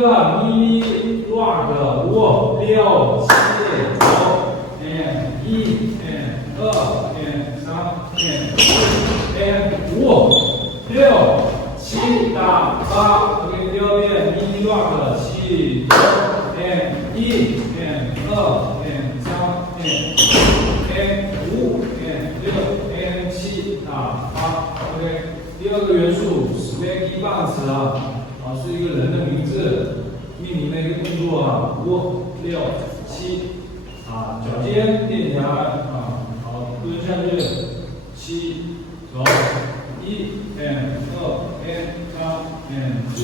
个 mini rock 5、6、7、9 and 1 and 2 and 3 and 4 and 5、6、7打8。OK， 第二遍 mini rock 7、9 and 1 and 2 and 3 and 4 and 5 and 6 and 7打8。OK， 第二个元素 Squeaky Buns 是一个人的名字，命名的一个动作5、6、7脚尖垫起来好，蹲下去7、9、1 and 2 and 3 and 4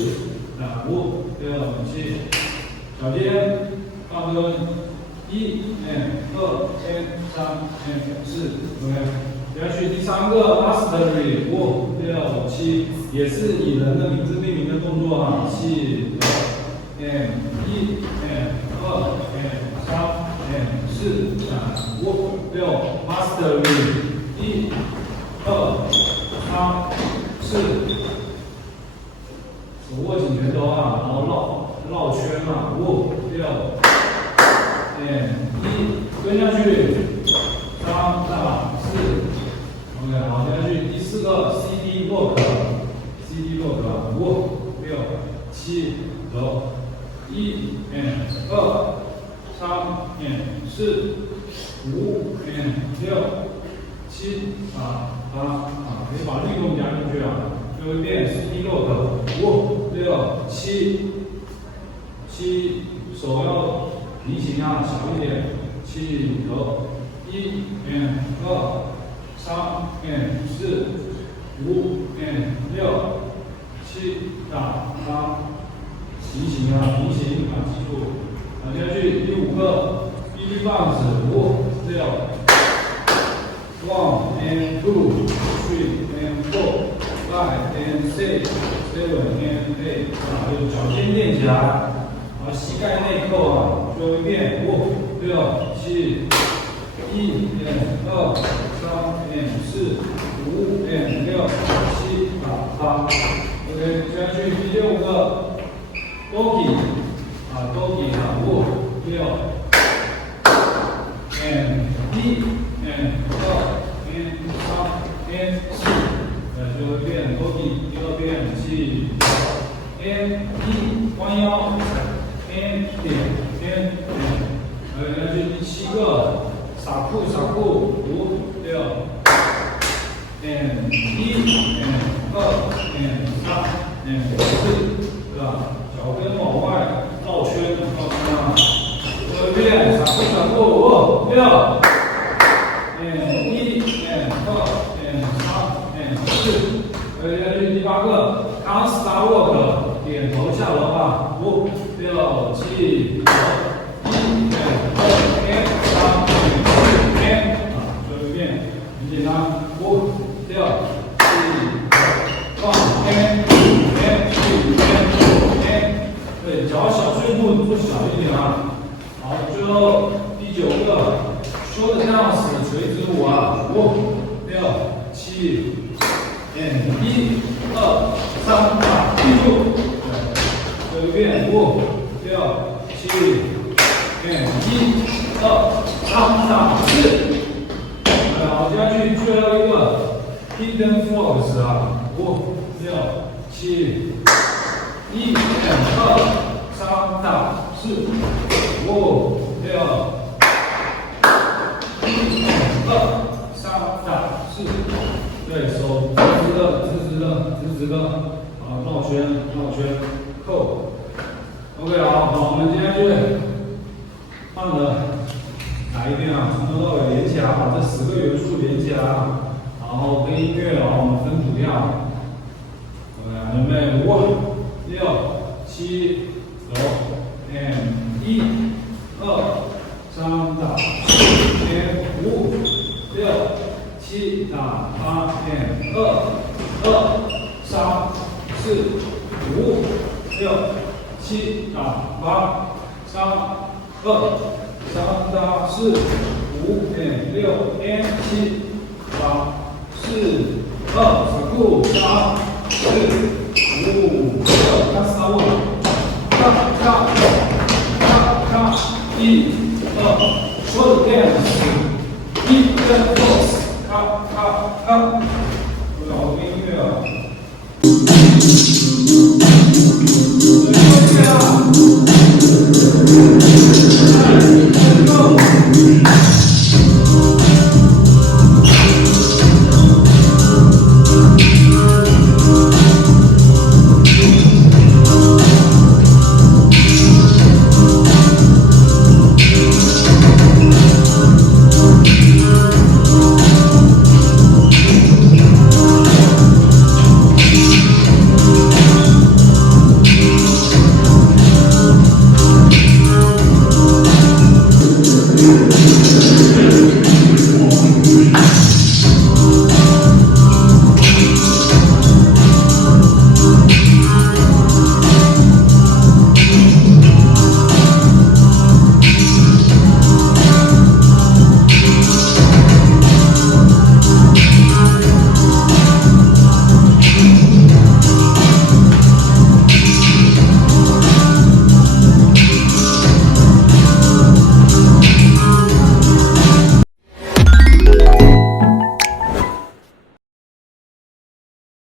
打5、6、7，脚尖放蹲1 and 2 and 3 and 4 OK。接下去第三个 mastery 5、6、7，也是以人的名字命名的动作7、9 and 1 and 2 and 3 and 4打5、6 mastery 1、2、3、4，手握紧拳头然后绕圈5、6 and 1，蹲下去3打4。OK， 好，接下去第四个 CD rock 5、6、7、9 1 and 2、3 and 4、5 and 6、7打8可以把律动加进去最后一遍 CD rock 5、6、7，手要平行小一点7、9 1 and 2。3 and 4、5 and 6、7打8，平行记住。接下去第五个 BB Buns 5、6 1 and 2 3 and 4 5 and 6 7 and 8有脚尖垫起来，膝盖内扣最后一遍5、6、7 1 and 2 3 and 4 5 and 6 7打8。OK， 接下去第六个 Doggy 5、6 and 1 and 2 and 3 and 4。最后一遍 Doggy， 第二遍7 and 1弯腰 and 点 and 接下去第七个傻酷5、6 and 1 and 2 and 3 and 4，脚跟往外绕圈，最后一遍傻酷5、6 and 1 and 2 and 3 and 4。接下去第八个 Can't Stop Walk 点头下楼5、6、7、9 1 and 2 and 3 and 4。最后一遍很简单5、6、7、8 and 2 and 3 and 4。对，脚小碎步做小一点好，最后第九个 Short Dance 垂直舞5、6、7 and 1、2、3打记住。最后一遍5、6、7 and 1、2、3打4。好，接下去最后一个 Hidden Fox 5、6、7 1 and 2 3打4 5、6 1 and 2 3打4。对手直直的绕圈扣。OK， 好，我们接下去放的哪一遍从头到尾连起来这10个元素连起来然后跟音乐我们分组调。准备5、6、7、9 and 1、2、3打4 and 5、6、7打8 and 2、3、4、5、6、7打8 3、2、3打4、5 and 6 and 7打4、2、小酷打4、5、6，看3问。1